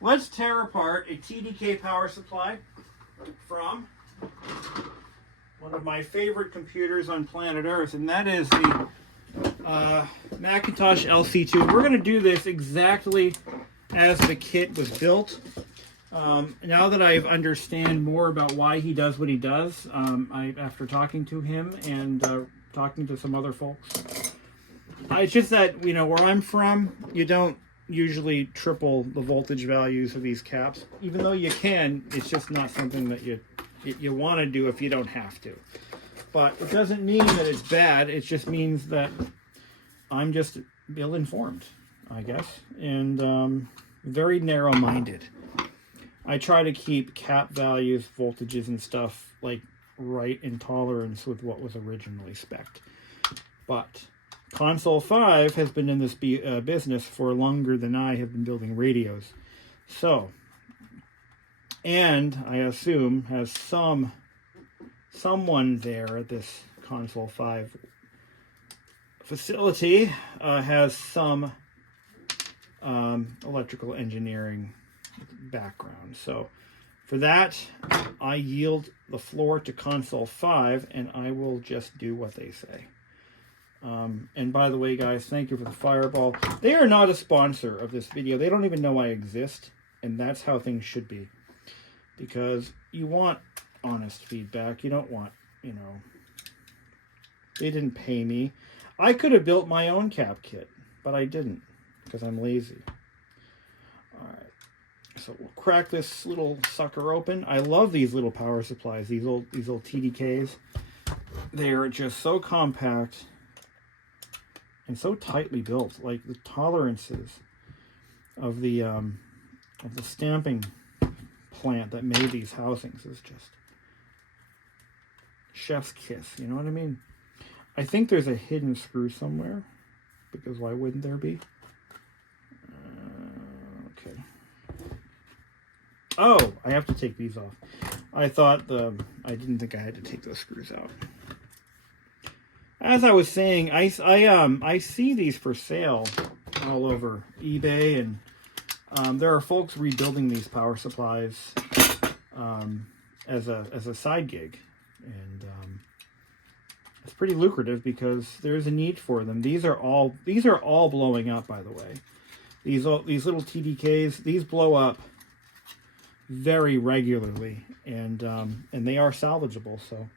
let's tear apart a TDK power supply from one of my favorite computers on planet Earth, and that is the Macintosh LC2. We're going to do this exactly as the kit was built. Now that I understand more about why he does what he does, after talking to him and talking to some other folks, it's just that, where I'm from, you don't usually triple the voltage values of these caps. Even though you can, it's just not something that you want to do if you don't have to. But it doesn't mean that it's bad. It just means that I'm just ill-informed, I guess, and very narrow-minded. I try to keep cap values, voltages, and stuff like right in tolerance with what was originally spec'd. But Console 5 has been in this business for longer than I have been building radios. So, and I assume has someone there at this Console 5 facility has some electrical engineering background. So for that, I yield the floor to Console 5, and I will just do what they say. And by the way, guys, thank you for the fireball. They are not a sponsor of this video. They don't even know I exist, and that's how things should be. Because you want honest feedback. You don't want, they didn't pay me. I could have built my own cap kit, but I didn't because I'm lazy. All right. So we'll crack this little sucker open. I love these little power supplies, these old TDKs. They are just so compact and so tightly built. Like the tolerances of the stamping plant that made these housings is just chef's kiss. You know what I mean? I think there's a hidden screw somewhere, because why wouldn't there be? Okay. Oh, I have to take these off. I didn't think I had to take those screws out. As I was saying, I see these for sale all over eBay, and there are folks rebuilding these power supplies as a side gig, and it's pretty lucrative because there's a need for them. These are all blowing up, by the way. These little TDKs, these blow up very regularly, and they are salvageable. So,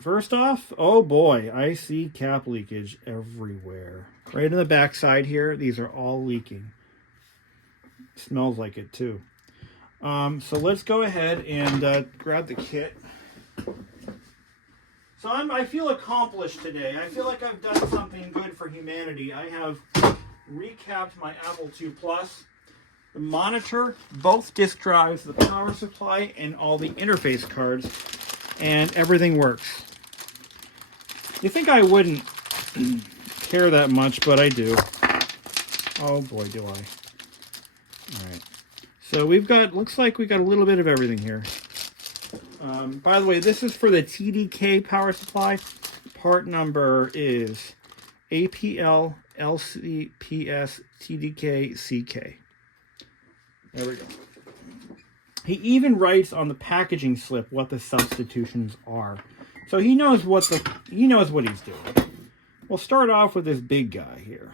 first off, oh boy, I see cap leakage everywhere. Right in the back side here, these are all leaking. Smells like it too. So let's go ahead and grab the kit. So I feel accomplished today. I feel like I've done something good for humanity. I have recapped my Apple II Plus, the monitor, both disk drives, the power supply, and all the interface cards, and everything works. You think I wouldn't care that much, but I do. Oh boy, do I. Alright. So looks like we got a little bit of everything here. By the way, this is for the TDK power supply. Part number is APL LCPS TDK CK. There we go. He even writes on the packaging slip what the substitutions are. So he knows what he's doing. We'll start off with this big guy here.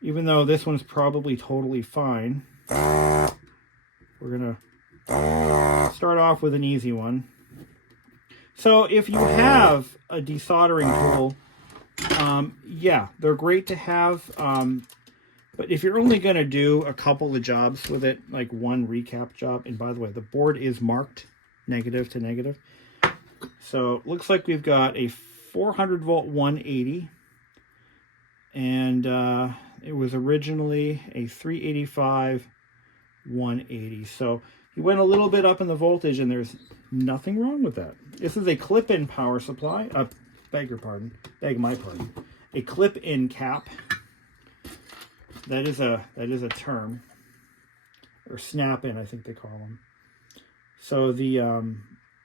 Even though this one's probably totally fine, we're gonna start off with an easy one. So if you have a desoldering tool, yeah, they're great to have. But if you're only going to do a couple of jobs with it, like one recap job, and by the way, the board is marked negative to negative. So it looks like we've got a 400 volt 180, and it was originally a 385 180. So he went a little bit up in the voltage, and there's nothing wrong with that. This is a clip-in power supply. Beg my pardon. A clip-in cap. That is a term, or snap-in, I think they call them. So the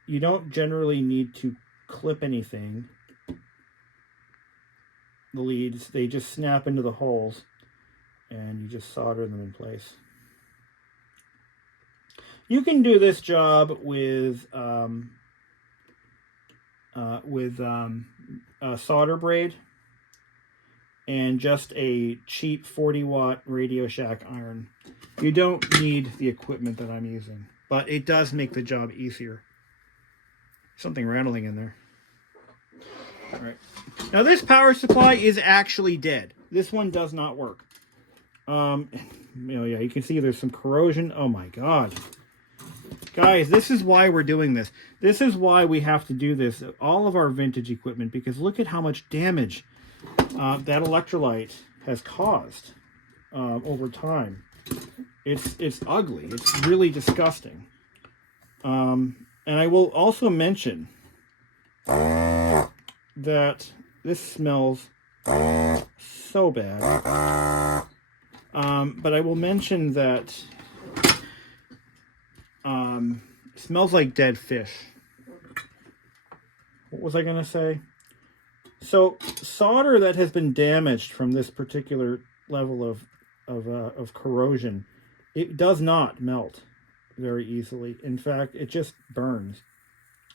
you don't generally need to clip anything. The leads, they just snap into the holes. and you just solder them in place. You can do this job with a solder braid and just a cheap 40-watt Radio Shack iron. You don't need the equipment that I'm using, but it does make the job easier. Something rattling in there. All right. Now this power supply is actually dead. This one does not work. Yeah, you can see there's some corrosion. Oh my God. Guys, this is why we're doing this. This is why we have to do this, all of our vintage equipment, because look at how much damage that electrolyte has caused over time. It's ugly. It's really disgusting. And I will also mention that this smells so bad. But I will mention that it smells like dead fish. What was I going to say? So solder that has been damaged from this particular level of corrosion, it does not melt very easily. In fact, it just burns,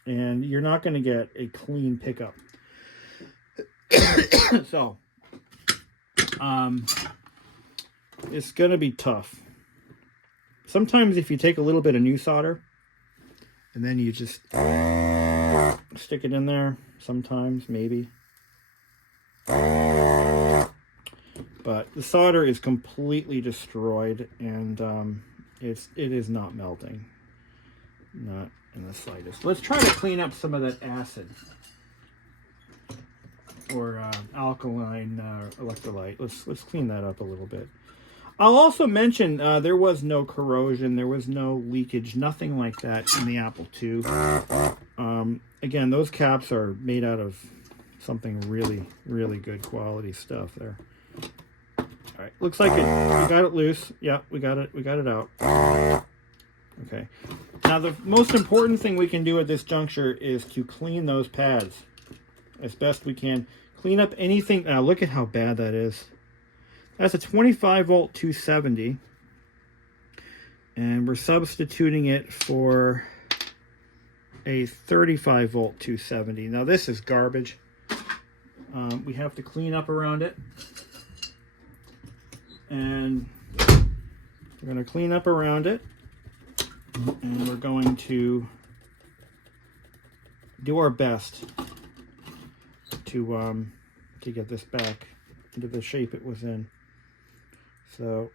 and you're not going to get a clean pickup. So, it's going to be tough. Sometimes if you take a little bit of new solder and then you just stick it in there, sometimes, maybe. But the solder is completely destroyed, and it is not melting. Not in the slightest. Let's try to clean up some of that acid or alkaline electrolyte. Let's clean that up a little bit. I'll also mention there was no corrosion, there was no leakage, nothing like that in the Apple II. Again, those caps are made out of something really, really good quality stuff there. All right, looks like we got it loose. Yeah, we got it out. Okay. Now the most important thing we can do at this juncture is to clean those pads as best we can. Clean up anything. Now look at how bad that is. That's a 25 volt 270, and we're substituting it for a 35 volt 270. Now this is garbage. We have to clean up around it, and we're going to clean up around it, and we're going to do our best to get this back into the shape it was in. So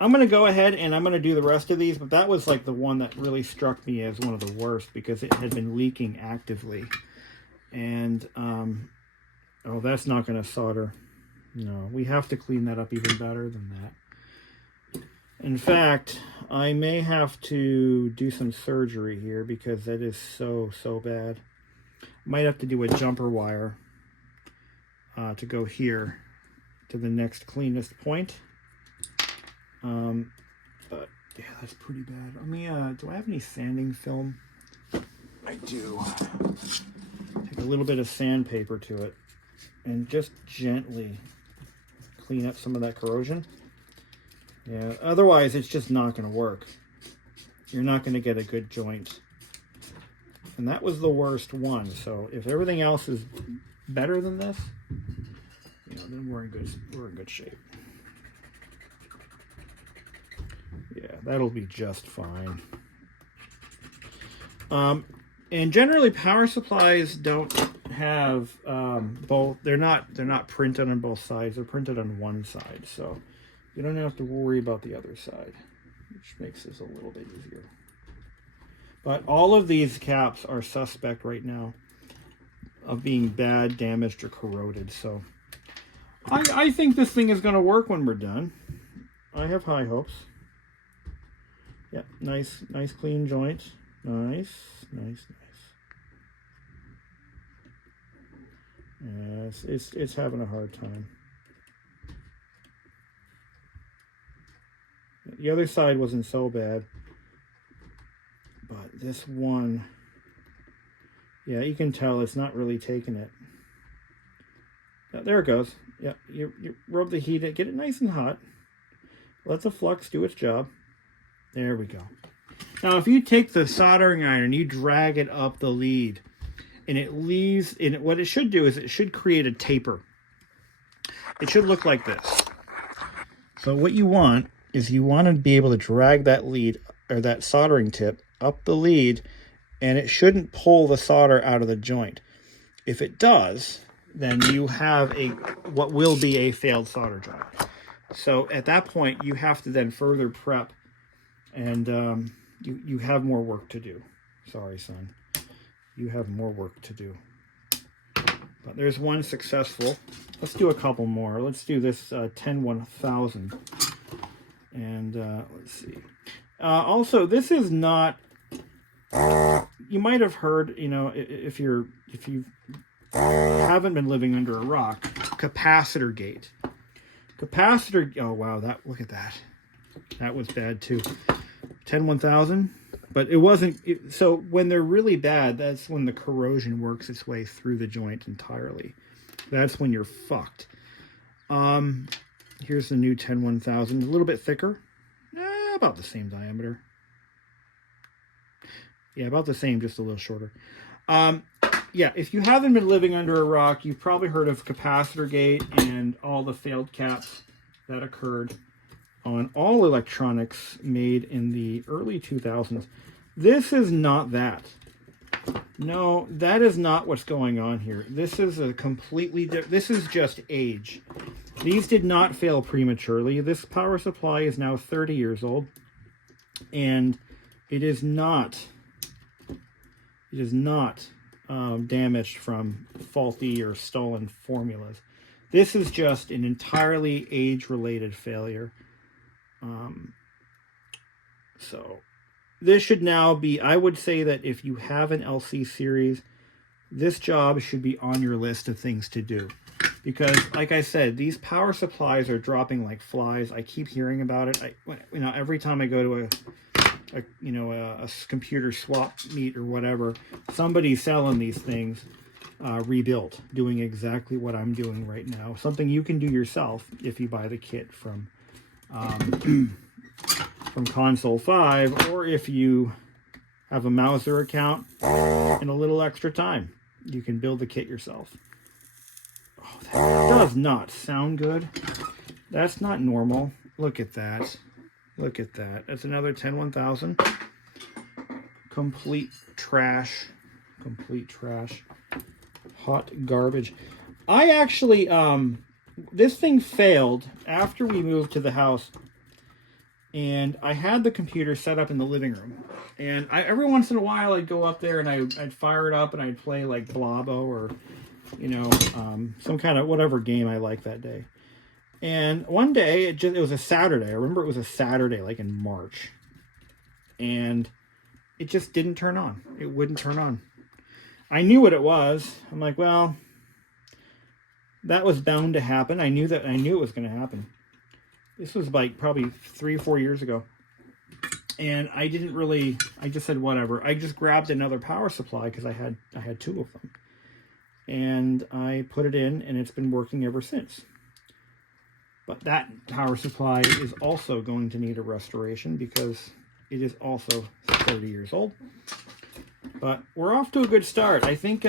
I'm going to go ahead and I'm going to do the rest of these, but that was like the one that really struck me as one of the worst because it had been leaking actively. And, oh, that's not going to solder. No, we have to clean that up even better than that. In fact, I may have to do some surgery here because that is so bad. Might have to do a jumper wire to go here to the next cleanest point. But yeah, that's pretty bad. Let me, do I have any sanding film? I do. Take a little bit of sandpaper to it and just gently clean up some of that corrosion. Yeah, otherwise it's just not going to work. You're not going to get a good joint. And that was the worst one. So if everything else is better than this, you know, then we're in good shape. Yeah, that'll be just fine. And generally power supplies don't have both. They're not printed on both sides. They're printed on one side, so you don't have to worry about the other side, which makes this a little bit easier. But all of these caps are suspect right now of being bad, damaged, or corroded. So I think this thing is going to work when we're done. I have high hopes. Yeah, nice clean joint. Nice. Yeah, it's having a hard time. The other side wasn't so bad, but this one, yeah, you can tell it's not really taking it. Yeah, there it goes. Yeah, you rub the heat, get it nice and hot. Let the flux do its job. There we go. Now, if you take the soldering iron and you drag it up the lead, and it leaves, and what it should do is it should create a taper. It should look like this. So what you want is you want to be able to drag that lead, or that soldering tip, up the lead, and it shouldn't pull the solder out of the joint. If it does, then you have what will be a failed solder joint. So at that point, you have to then further prep, and you have more work to do. Sorry, son. You have more work to do. But there's one successful. Let's do a couple more. Let's do this 10-1000. And let's see. Also, this is not. You might have heard, you know, if you haven't been living under a rock, capacitor gate. Capacitor. Oh wow, look at that. That was bad too. 10-1000. But it wasn't, so when they're really bad, that's when the corrosion works its way through the joint entirely. That's when you're fucked. Here's the new 10-1000, a little bit thicker. About the same diameter. Yeah, about the same, just a little shorter. Yeah, if you haven't been living under a rock, you've probably heard of capacitor gate and all the failed caps that occurred on all electronics made in the early 2000s. This is not that. No, that is not what's going on here. This is a completely different. This is just age. These did not fail prematurely. This power supply is now 30 years old, and it is not damaged from faulty or stolen formulas. This is just an entirely age-related failure. So this should now be, I would say that if you have an LC series, this job should be on your list of things to do. Because, like I said, these power supplies are dropping like flies. I keep hearing about it. Every time I go to a computer swap meet or whatever, somebody's selling these things rebuilt, doing exactly what I'm doing right now. Something you can do yourself if you buy the kit from Console 5, or if you have a Mauser account and a little extra time, you can build the kit yourself. Oh, that does not sound good. That's not normal. Look at that. Look at that. That's another 10-1000. Complete trash. Complete trash. Hot garbage. I actually, this thing failed after we moved to the house. And I had the computer set up in the living room. And every once in a while, I'd go up there and I'd fire it up and I'd play like Blobbo or, some kind of whatever game I liked that day. And one day, it was a Saturday. I remember it was a Saturday, like in March. And it just didn't turn on. It wouldn't turn on. I knew what it was. I'm like, well, that was bound to happen. I knew it was going to happen. This was like probably 3 or 4 years ago. And I just said, whatever. I just grabbed another power supply because I had 2 of them. And I put it in, and it's been working ever since. But that power supply is also going to need a restoration because it is also 30 years old. But we're off to a good start. I think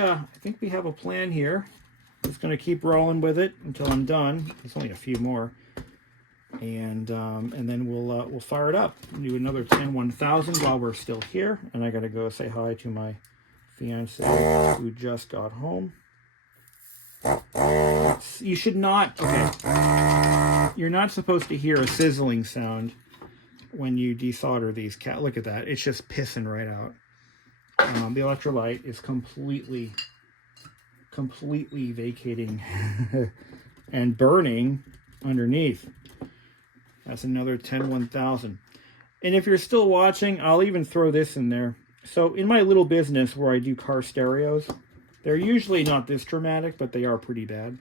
we have a plan here. Just going to keep rolling with it until I'm done. There's only a few more. And then we'll fire it up. Do another 10-1000 while we're still here. And I got to go say hi to my fiance who just got home. You should not, okay. You're not supposed to hear a sizzling sound when you desolder these. Look at that. It's just pissing right out. The electrolyte is completely vacating and burning underneath. That's another 10-1000. And if you're still watching, I'll even throw this in there. So in my little business where I do car stereos, they're usually not this dramatic, but they are pretty bad.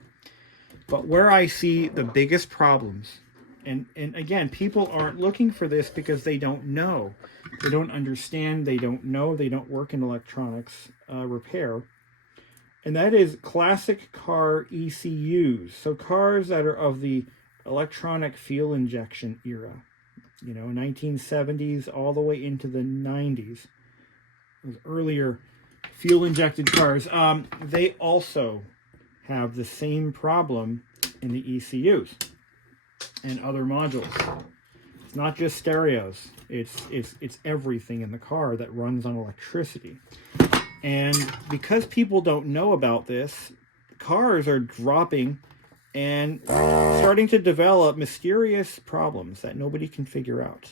But where I see the biggest problems, and again, people aren't looking for this because they don't know. They don't understand. They don't know. They don't work in electronics repair. and that is classic car ECUs. So cars that are of the electronic fuel injection era, 1970s all the way into the 90s. Those earlier fuel injected cars, they also have the same problem in the ECUs and other modules. It's not just stereos. It's everything in the car that runs on electricity. And because people don't know about this, cars are dropping and starting to develop mysterious problems that nobody can figure out.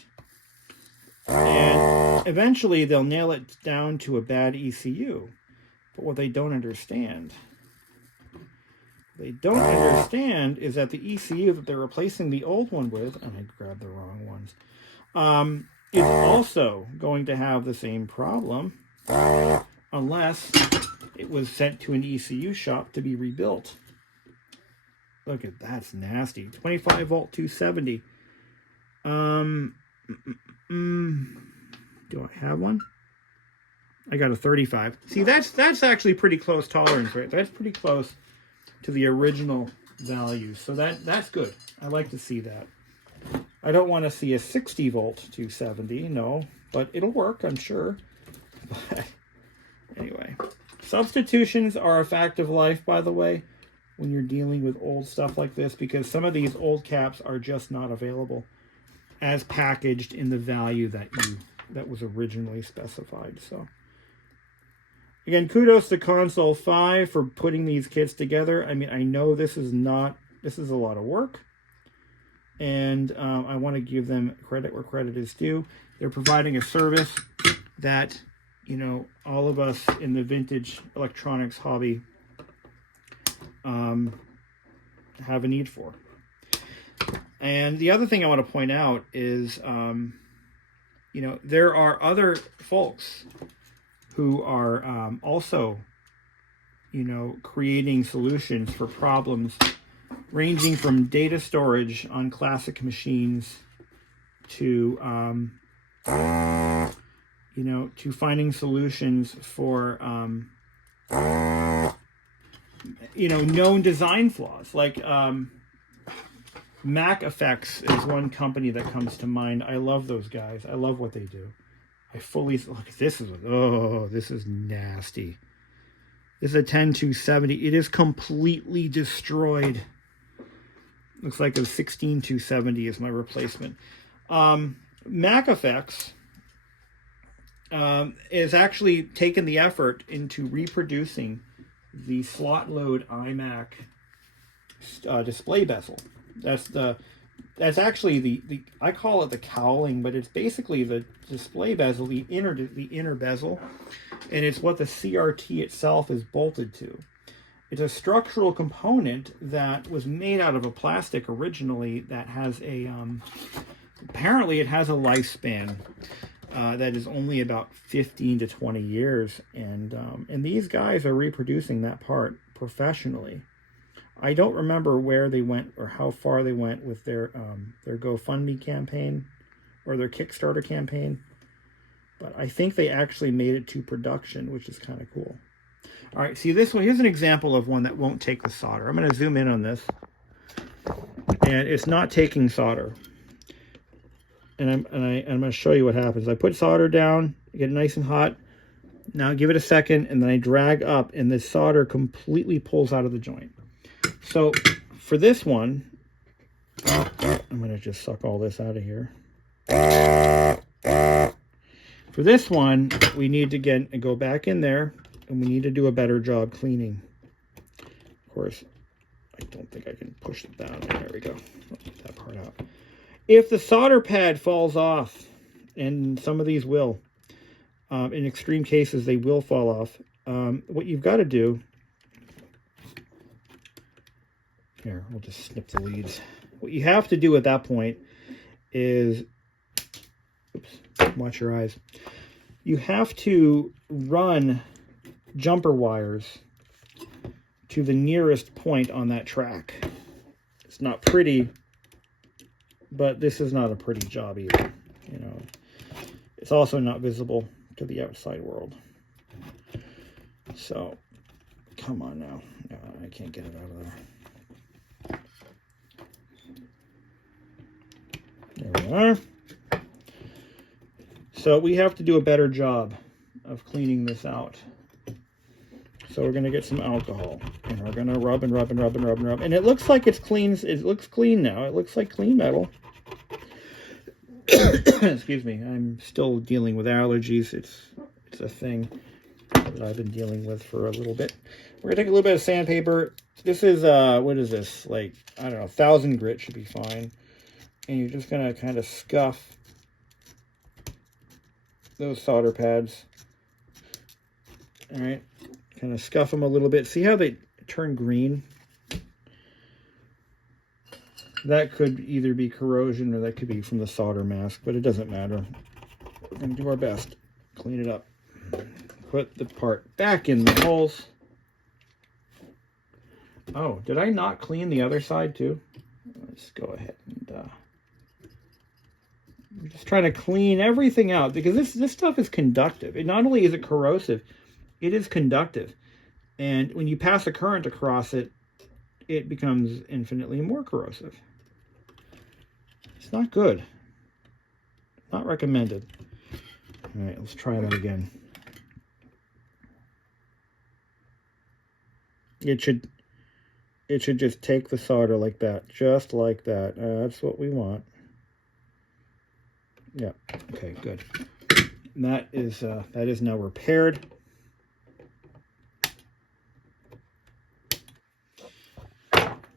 And eventually they'll nail it down to a bad ECU. But what they don't understand is that the ECU that they're replacing the old one with, and I grabbed the wrong ones, is also going to have the same problem unless it was sent to an ECU shop to be rebuilt. Look at that's nasty. 25 volt 270. Do I have one? I got a 35. See, that's actually pretty close tolerance, right? That's pretty close to the original value. So that's good. I like to see that. I don't want to see a 60 volt 270, no, but it'll work, I'm sure. But anyway, substitutions are a fact of life, by the way, when you're dealing with old stuff like this, because some of these old caps are just not available as packaged in the value that was originally specified. So again, kudos to Console 5 for putting these kits together. I mean, I know this is a lot of work, and I want to give them credit where credit is due. They're providing a service that, all of us in the vintage electronics hobby have a need for. And the other thing I want to point out is, there are other folks who are also, creating solutions for problems ranging from data storage on classic machines to, to finding solutions for, known design flaws. Like Mac Effects is one company that comes to mind. I love those guys. I love what they do. I fully look. This is nasty. This is a 10270. It is completely destroyed. Looks like a 16270 is my replacement. Mac Effects is actually taken the effort into reproducing the slot load iMac display bezel. That's actually the I call it the cowling, but it's basically the display bezel, the inner bezel, and it's what the CRT itself is bolted to. It's a structural component that was made out of a plastic originally that has a apparently it has a lifespan that is only about 15 to 20 years, and these guys are reproducing that part professionally. I don't remember where they went or how far they went with their GoFundMe campaign or their Kickstarter campaign, but I think they actually made it to production, which is kind of cool. All right, see this one. Here's an example of one that won't take the solder. I'm going to zoom in on this, and it's not taking solder. And I'm going to show you what happens. I put solder down, get it nice and hot. Now give it a second, and then I drag up, and the solder completely pulls out of the joint. So for this one, I'm going to just suck all this out of here. For this one, we need to go back in there, and we need to do a better job cleaning. Of course, I don't think I can push it down. There we go. I'll get that part out. If the solder pad falls off, and some of these will, in extreme cases, they will fall off, what you've got to do, here, we'll just snip the leads. What you have to do at that point is, oops, watch your eyes. You have to run jumper wires to the nearest point on that track. It's not pretty, but this is not a pretty job either. It's also not visible to the outside world. So Come on now. No, I can't get it out of there. There we are. So we have to do a better job of cleaning this out. So we're going to get some alcohol, and we're going to rub and rub and rub and rub and rub. And it looks like it's clean. It looks clean now. It looks like clean metal. Excuse me. I'm still dealing with allergies. It's a thing that I've been dealing with for a little bit. We're going to take a little bit of sandpaper. This is, what is this? Like, I don't know, 1000 grit should be fine. And you're just going to kind of scuff those solder pads. All right. Kind of scuff them a little bit. See how they turn green? That could either be corrosion or that could be from the solder mask, but it doesn't matter. We're going to do our best. Clean it up. Put the part back in the holes. Oh, did I not clean the other side too? Let's go ahead and I'm just trying to clean everything out, because this stuff is conductive. It not only is it corrosive, it is conductive. And when you pass a current across it, it becomes infinitely more corrosive. It's not good. Not recommended. All right, let's try that again. It should just take the solder like that, just like that. That's what we want. Yeah. Okay. Good. And that is now repaired.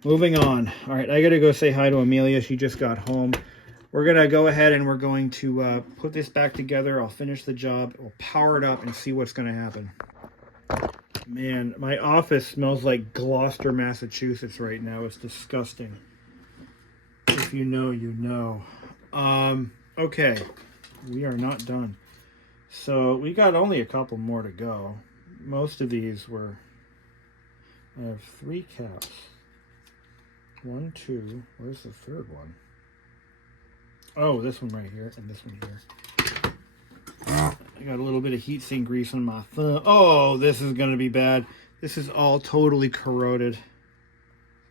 Moving on. All right, I gotta go say hi to Amelia. She just got home. We're gonna go ahead and we're going to put this back together. I'll finish the job. We'll power it up and see what's gonna happen. Man, my office smells like Gloucester, Massachusetts right now. It's disgusting. If you know, you know. Okay, we are not done. So we got only a couple more to go. Most of these were, I have 3 caps. 1, 2, where's the third one? Oh, this one right here, and this one here. I got a little bit of heatsink grease on my thumb. Oh, this is going to be bad. This is all totally corroded.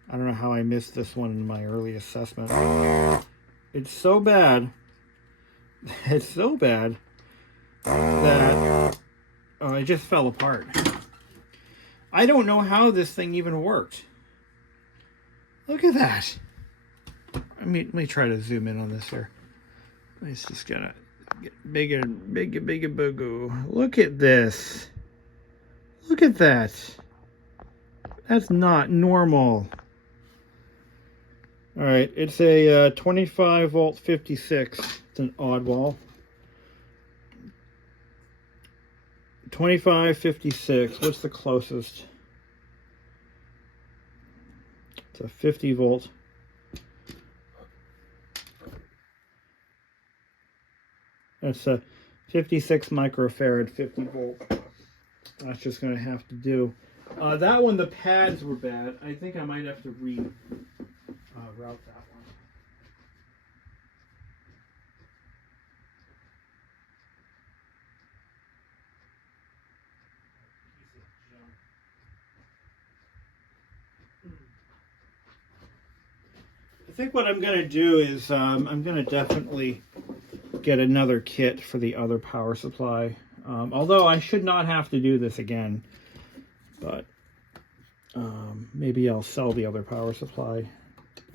I don't know how I missed this one in my early assessment. It's so bad. It's so bad that it just fell apart. I don't know how this thing even worked. Look at that. Let me try to zoom in on this here. It's just gonna get bigger, bigger, bigger, bigger. Look at this. Look at that. That's not normal. All right, it's a 25 volt 56. It's an oddball. 25 56. What's the closest? It's a 50 volt. That's a 56 microfarad 50 volt. That's just going to have to do. That one, the pads were bad. I think I might have to route that one. I think what I'm going to do is I'm going to definitely get another kit for the other power supply. Although I should not have to do this again, but maybe I'll sell the other power supply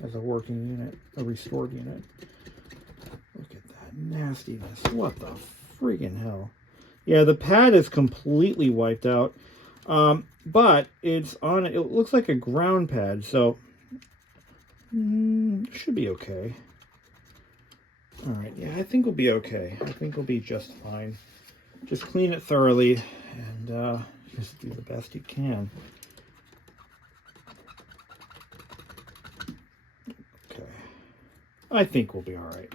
as a working unit, a restored unit. Look at that nastiness. What the freaking hell? Yeah, the pad is completely wiped out. But it's on, it looks like a ground pad, so should be okay. All right, yeah, I think we'll be okay. I think we'll be just fine. Just clean it thoroughly and just do the best you can. Okay, I think we'll be all right.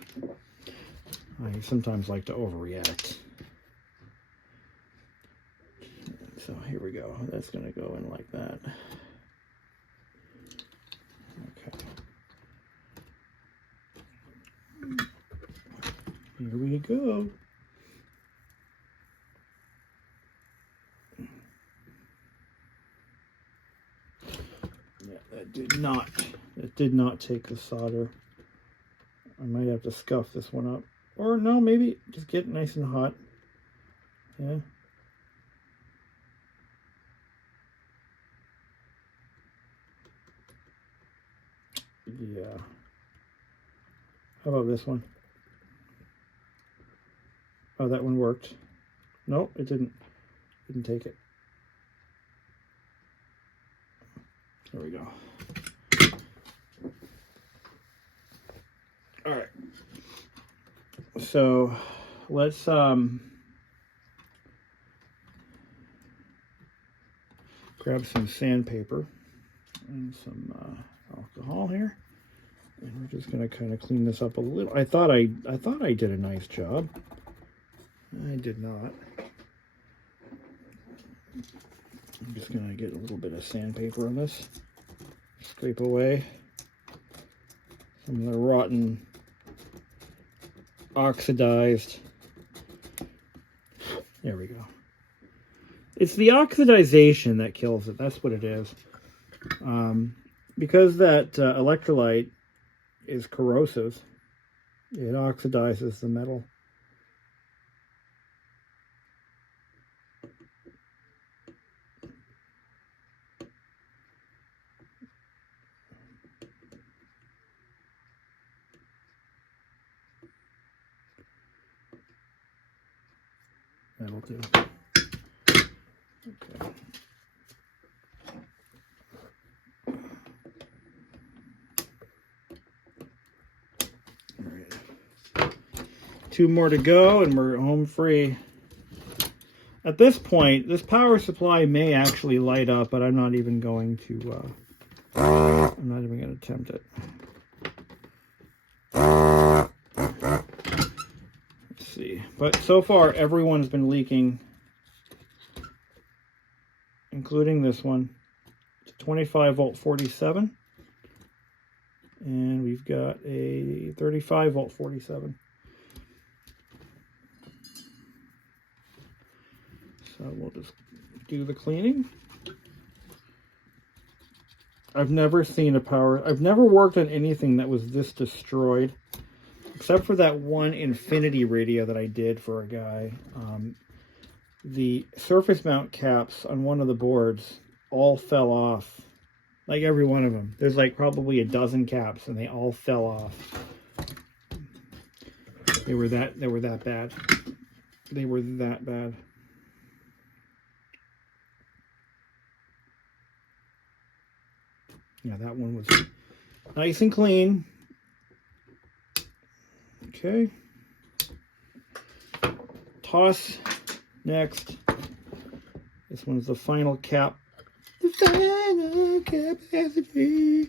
I sometimes like to overreact. So here we go. That's going to go in like that. Okay. Here we go. did not take the solder. I might have to scuff this one up. Or no, maybe just get it nice and hot. Yeah. Yeah. How about this one? Oh, that one worked. Nope, it didn't. Didn't take it. There we go. All right. So let's grab some sandpaper and some alcohol here, and we're just going to kind of clean this up a little. I thought I did a nice job. I did not. I'm just going to get a little bit of sandpaper on this, scrape away some of the rotten, oxidized. There we go. It's the oxidization that kills it. That's what it is. Because that electrolyte is corrosive, it oxidizes the metal. That'll do. Okay. All right. 2 more to go and we're home free. At this point, this power supply may actually light up, but I'm not even going to attempt it. See, but so far everyone's been leaking, including this one. It's 25 volt 47, and we've got a 35 volt 47. So we'll just do the cleaning. I've never worked on anything that was this destroyed. Except for that one Infinity radio that I did for a guy. The surface mount caps on one of the boards all fell off. Like every one of them. There's like probably a dozen caps and they all fell off. They were that bad. They were that bad. Yeah, that one was nice and clean. Okay. Toss next. This one's the final cap. The final capacity.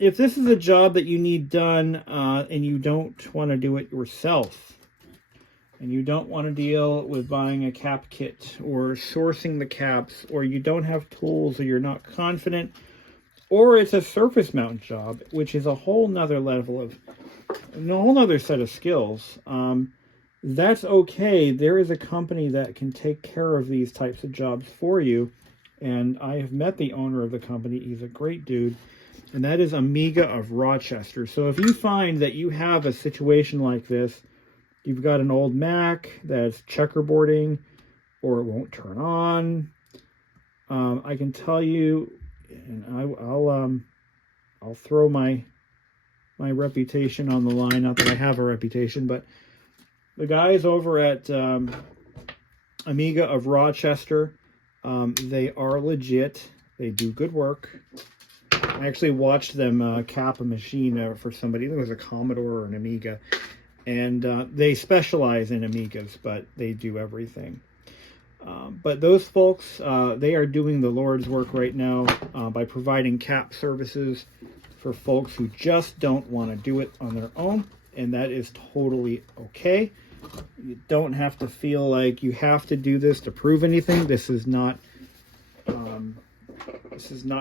If this is a job that you need done and you don't want to do it yourself, and you don't want to deal with buying a cap kit or sourcing the caps, or you don't have tools, or you're not confident, or it's a surface mount job, which is a whole nother level of, a whole nother set of skills, that's okay. There is a company that can take care of these types of jobs for you, and I have met the owner of the company. He's a great dude. And that is Amiga of Rochester. So if you find that you have a situation like this, you've got an old Mac that's checkerboarding or it won't turn on, I can tell you, and I'll throw my reputation on the line. Not that I have a reputation, but the guys over at Amiga of Rochester, they are legit. They do good work. I actually watched them cap a machine for somebody. It was a Commodore or an Amiga. And they specialize in Amigas, but they do everything. But those folks, they are doing the Lord's work right now by providing cap services for folks who just don't want to do it on their own. And that is totally okay. You don't have to feel like you have to do this to prove anything. This is not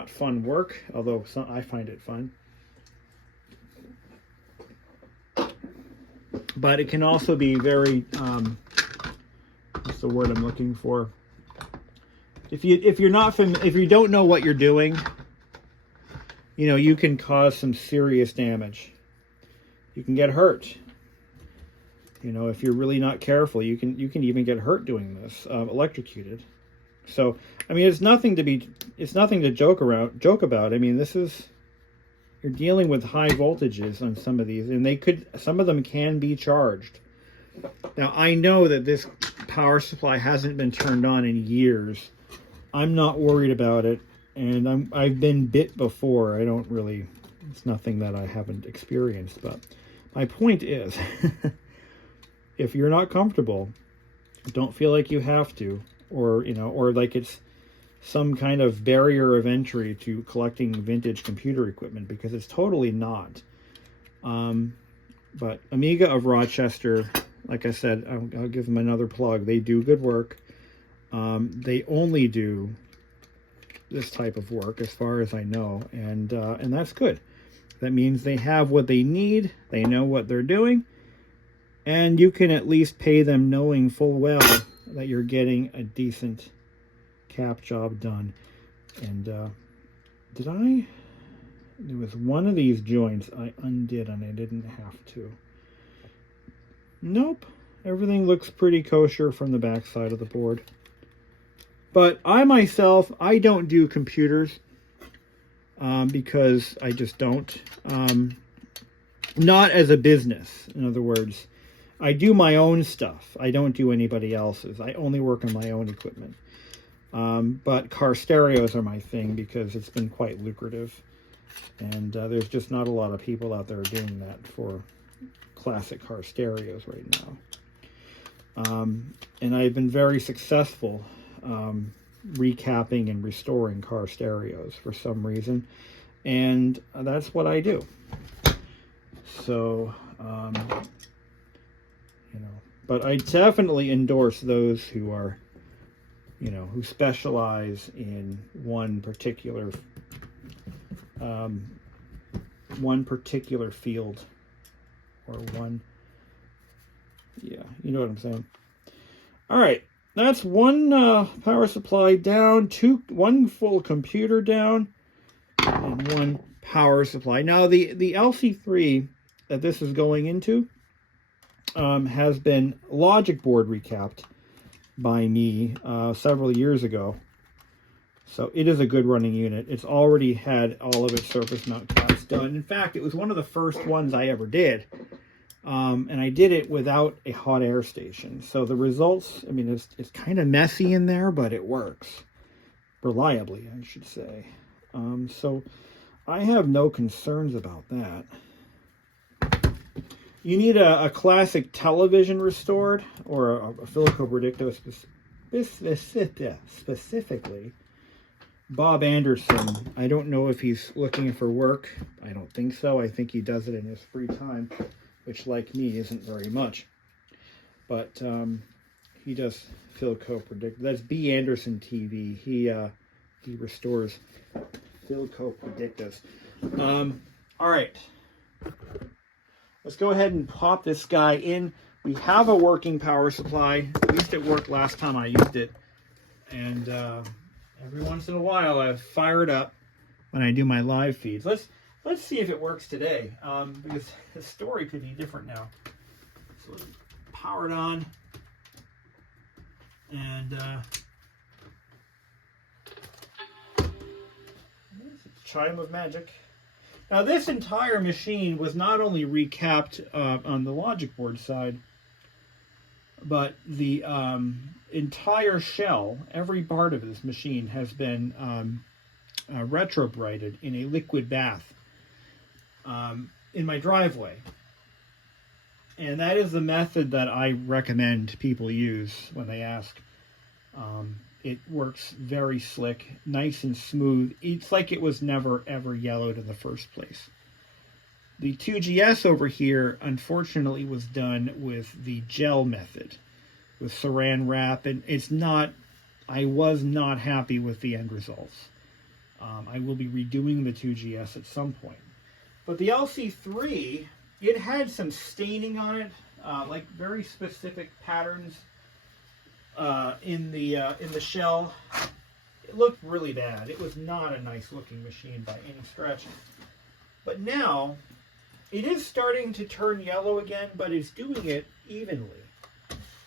fun work, although I find it fun. But it can also be very, what's the word I'm looking for? If you don't know what you're doing, you know, you can cause some serious damage. You can get hurt. You know, if you're really not careful, you can even get hurt doing this, electrocuted. So, I mean, it's nothing to joke about. I mean, you're dealing with high voltages on some of these, and some of them can be charged. Now, I know that this power supply hasn't been turned on in years. I'm not worried about it, and I've been bit before. It's nothing that I haven't experienced, but my point is, if you're not comfortable, don't feel like you have to, or like it's some kind of barrier of entry to collecting vintage computer equipment, because it's totally not. But Amiga of Rochester, like I said, I'll give them another plug. They do good work. They only do this type of work, as far as I know, and that's good. That means they have what they need. They know what they're doing. And you can at least pay them knowing full well that you're getting a decent cap job done. And there was one of these joints I undid and I didn't have to. Nope. Everything looks pretty kosher from the back side of the board. But I myself, I don't do computers because I just don't. Not as a business, in other words. I do my own stuff. I don't do anybody else's. I only work on my own equipment. But car stereos are my thing because it's been quite lucrative. And there's just not a lot of people out there doing that for classic car stereos right now. And I've been very successful recapping and restoring car stereos for some reason. And that's what I do. So, but I definitely endorse those who are, who specialize in one particular field, or one, you know what I'm saying. All right, that's one power supply down, one full computer down, and one power supply. Now the LC3 that this is going into has been logic board recapped by me several years ago. So it is a good running unit. It's already had all of its surface mount caps done. In fact, it was one of the first ones I ever did. And I did it without a hot air station. So the results, I mean, it's kind of messy in there, but it works. Reliably, I should say. So I have no concerns about that. You need a classic television restored, or a Philco Predicto specifically. Bob Anderson, I don't know if he's looking for work. I don't think so. I think he does it in his free time, which, like me, isn't very much. But he does Philco Predicto. That's B. Anderson TV. He restores Philco Predictos. All right. Let's go ahead and pop this guy in. We have a working power supply. At least it worked last time I used it. And every once in a while I fire it up when I do my live feeds. Let's see if it works today. Because the story could be different now. So let's power it on. And chime of magic. Now, this entire machine was not only recapped on the logic board side, but the entire shell, every part of this machine has been retrobrighted in a liquid bath in my driveway. And that is the method that I recommend people use when they ask. It works very slick, nice and smooth. It's like it was never, ever yellowed in the first place. The 2GS over here, unfortunately, was done with the gel method, with saran wrap, and it's not, I was not happy with the end results. I will be redoing the 2GS at some point. But the LC3, it had some staining on it, like very specific patterns in the shell. It looked really bad. It was not a nice looking machine by any stretch. But now, it is starting to turn yellow again, but it's doing it evenly.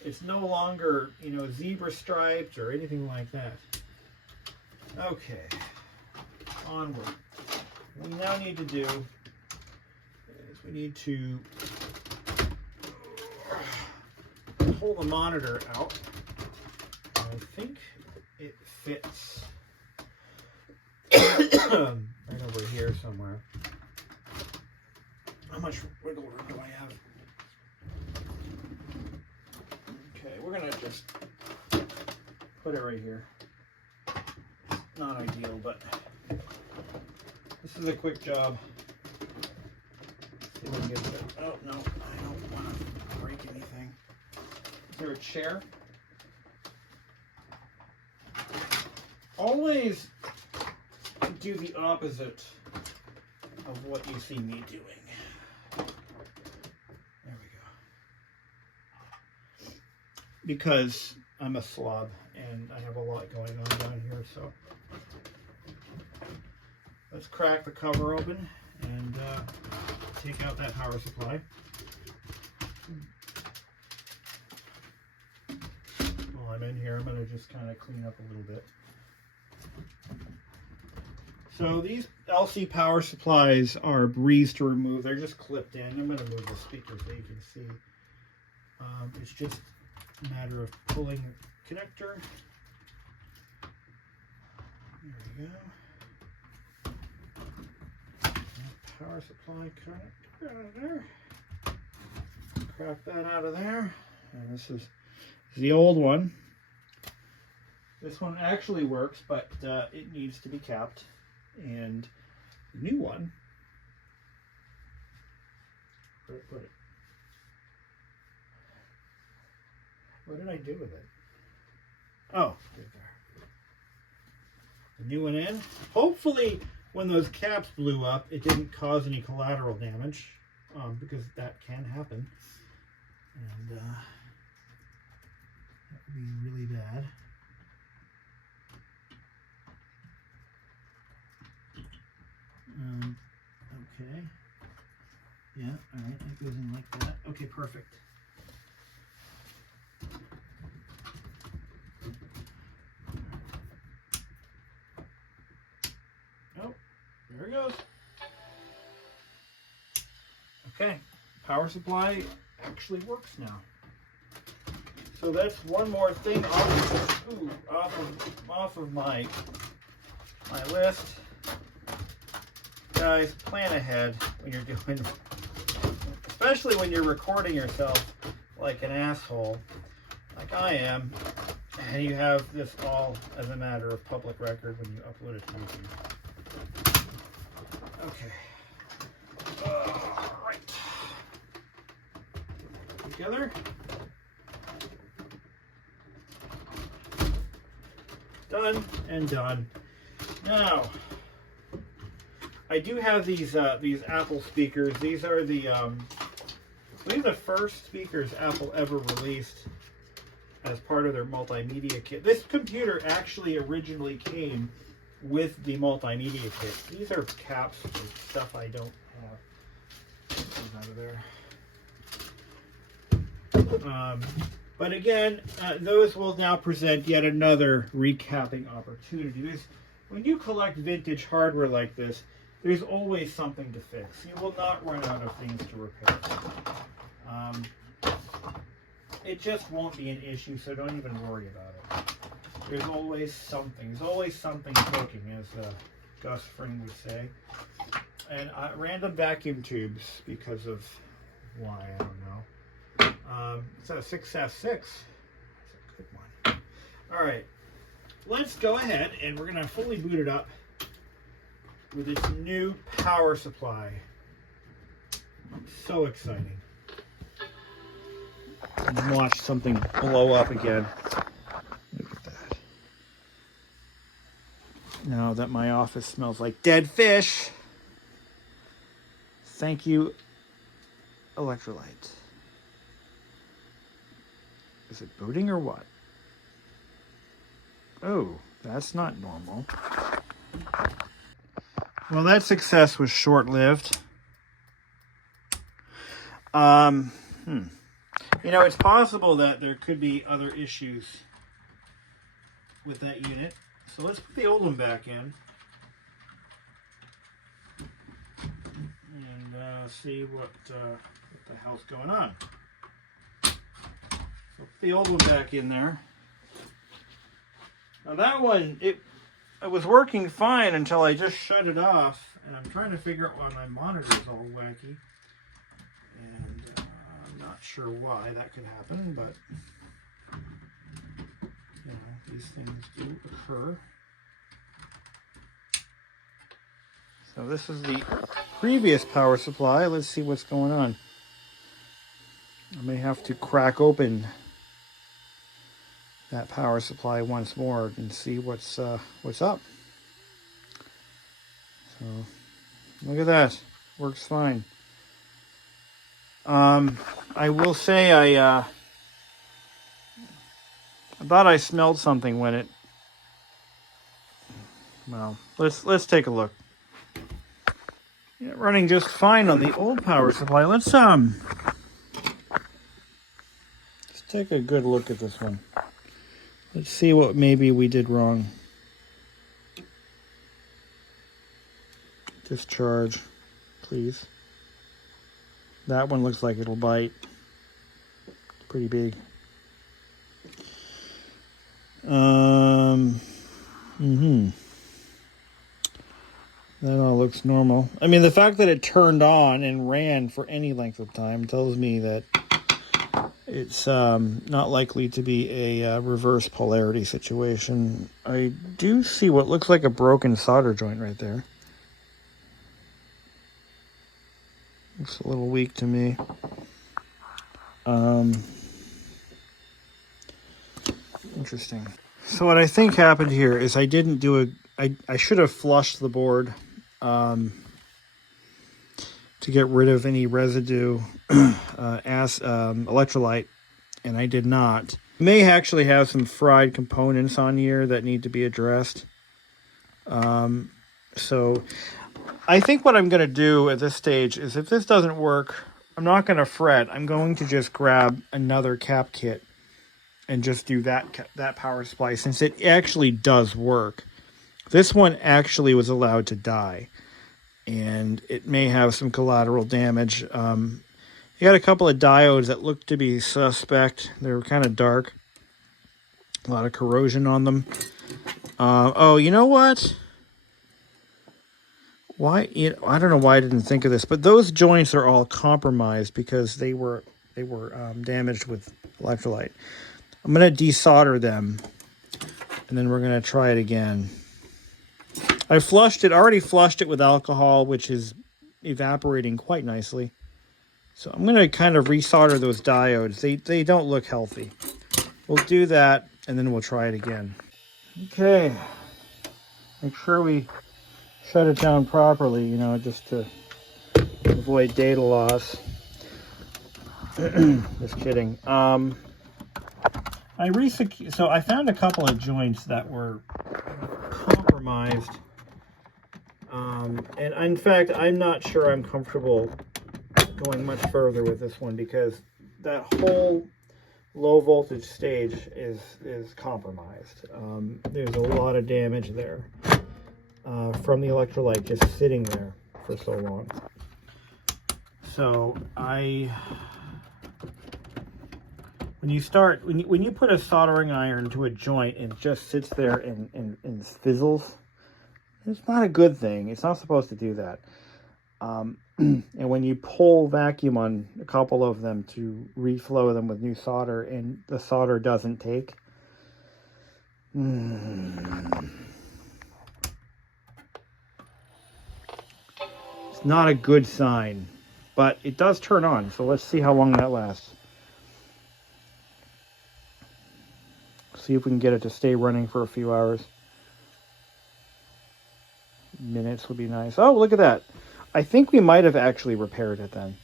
It's no longer, you know, zebra striped or anything like that. Okay, onward. What we now need to do is we need to pull the monitor out. I think it fits right over here somewhere. How much wiggle room do I have? Okay, we're gonna just put it right here. Not ideal, but this is a quick job. See if we can get it. Oh no, I don't want to break anything. Is there a chair? Always do the opposite of what you see me doing. There we go. Because I'm a slob and I have a lot going on down here, so let's crack the cover open and take out that power supply. While I'm in here, I'm going to just kind of clean up a little bit. So these LC power supplies are a breeze to remove. They're just clipped in. I'm going to move the speaker so you can see. It's just a matter of pulling the connector. There we go. That power supply connector out of there. Crack that out of there. And this is the old one. This one actually works, but it needs to be capped. And the new one, where did I put it? What did I do with it? Oh, right there. The new one in. Hopefully, when those caps blew up, it didn't cause any collateral damage, because that can happen. And that would be really bad. Okay. Yeah, all right, that goes in like that. Okay, perfect. Oh, there it goes. Okay, power supply actually works now. So that's one more thing off of my list. Guys, plan ahead when you're doing, especially when you're recording yourself like an asshole, like I am, and you have this all as a matter of public record when you upload it to YouTube. Okay. All right. Together. Done and done. Now, I do have these Apple speakers. These are the I believe the first speakers Apple ever released as part of their multimedia kit. This computer actually originally came with the multimedia kit. These are caps for stuff I don't have. Get these out of there. But again, those will now present yet another recapping opportunity. When you collect vintage hardware like this, there's always something to fix. You will not run out of things to repair. It just won't be an issue, so don't even worry about it. There's always something. There's always something cooking, as Gus Fring would say. And random vacuum tubes, because of why, I don't know. It's a 6F6. That's a good one. All right. Let's go ahead, and we're going to fully boot it up with its new power supply. So exciting. And watch something blow up again. Look at that. Now that my office smells like dead fish. Thank you, electrolyte. Is it booting or what? Oh, that's not normal. Well, that success was short-lived. You know, it's possible that there could be other issues with that unit. So let's put the old one back in. And see what the hell's going on. So put the old one back in there. Now that one, it was working fine until I just shut it off. And I'm trying to figure out why my monitor's all wacky. And I'm not sure why that could happen, but you know, these things do occur. So this is the previous power supply. Let's see what's going on. I may have to crack open that power supply once more and see what's up. So look at that. Works fine. I will say I thought I smelled something when it. Well, let's take a look. Yeah, running just fine on the old power supply. Let's take a good look at this one. Let's see what maybe we did wrong. Discharge, please. That one looks like it'll bite. Pretty big. That all looks normal. I mean, the fact that it turned on and ran for any length of time tells me that it's not likely to be a reverse polarity situation. I do see what looks like a broken solder joint right there. Looks a little weak to me. Interesting. So what I think happened here is I didn't do I should have flushed the board to get rid of any residue electrolyte, and I did not. May actually have some fried components on here that need to be addressed. So I think what I'm going to do at this stage is, if this doesn't work, I'm not going to fret. I'm going to just grab another cap kit and just do that power supply, since it actually does work. This one actually was allowed to die, and it may have some collateral damage. You got a couple of diodes that look to be suspect. They're kind of dark. A lot of corrosion on them. Oh, you know what? Why? I don't know why I didn't think of this, but those joints are all compromised because they were damaged with electrolyte. I'm going to desolder them, and then we're going to try it again. I already flushed it with alcohol, which is evaporating quite nicely. So I'm going to kind of resolder those diodes. They don't look healthy. We'll do that, and then we'll try it again. Okay. Make sure we shut it down properly, just to avoid data loss. Just kidding. So I found a couple of joints that were compromised. And in fact, I'm not sure I'm comfortable going much further with this one, because that whole low voltage stage is compromised. There's a lot of damage there from the electrolyte just sitting there for so long. So when you put a soldering iron to a joint and it just sits there and fizzles, it's not a good thing. It's not supposed to do that. And when you pull vacuum on a couple of them to reflow them with new solder and the solder doesn't take, it's not a good sign. but it does turn on. So let's see how long that lasts. See if we can get it to stay running for a few hours. Minutes would be nice. Oh, look at that. I think we might have actually repaired it then.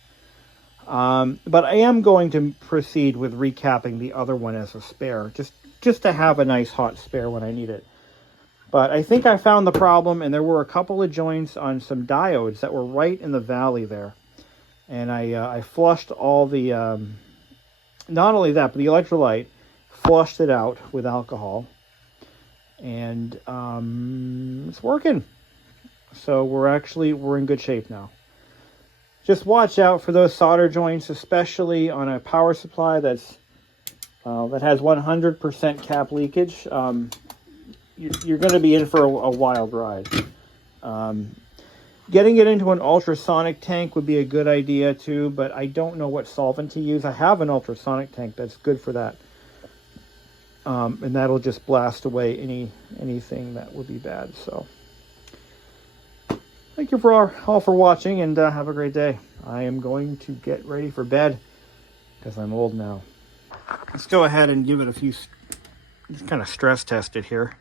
But I am going to proceed with recapping the other one as a spare, just to have a nice hot spare when I need it. But I think I found the problem, and there were a couple of joints on some diodes that were right in the valley there. And I flushed all the, not only that, but the electrolyte, flushed it out with alcohol. And it's working. So we're in good shape now. Just watch out for those solder joints, especially on a power supply that has 100% cap leakage. You're going to be in for a wild ride. Getting it into an ultrasonic tank would be a good idea too, but I don't know what solvent to use. I have an ultrasonic tank that's good for that. And that'll just blast away anything that would be bad. So thank you all for watching, and have a great day. I am going to get ready for bed because I'm old now. Let's go ahead and give it a few, just kind of stress test it here.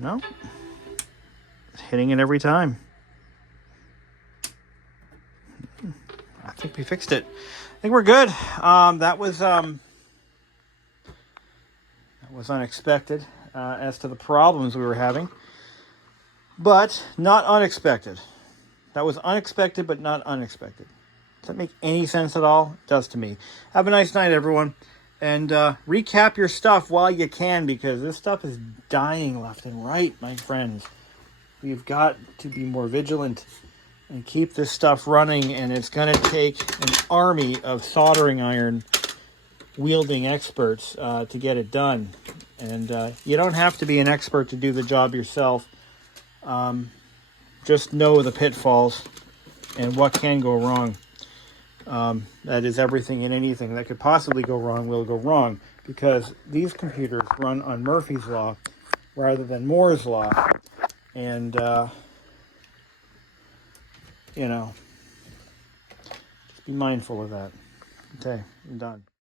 No, it's hitting it every time. I think we fixed it. I think we're good. That was unexpected as to the problems we were having, but not unexpected. That was unexpected, but not unexpected. Does that make any sense at all? It does to me. Have a nice night, everyone. And recap your stuff while you can, because this stuff is dying left and right, my friends. We've got to be more vigilant and keep this stuff running, and it's going to take an army of soldering iron wielding experts to get it done. And you don't have to be an expert to do the job yourself. Just know the pitfalls and what can go wrong. That is, everything and anything that could possibly go wrong will go wrong, because these computers run on Murphy's Law rather than Moore's Law. And, you know, just be mindful of that. Okay, I'm done.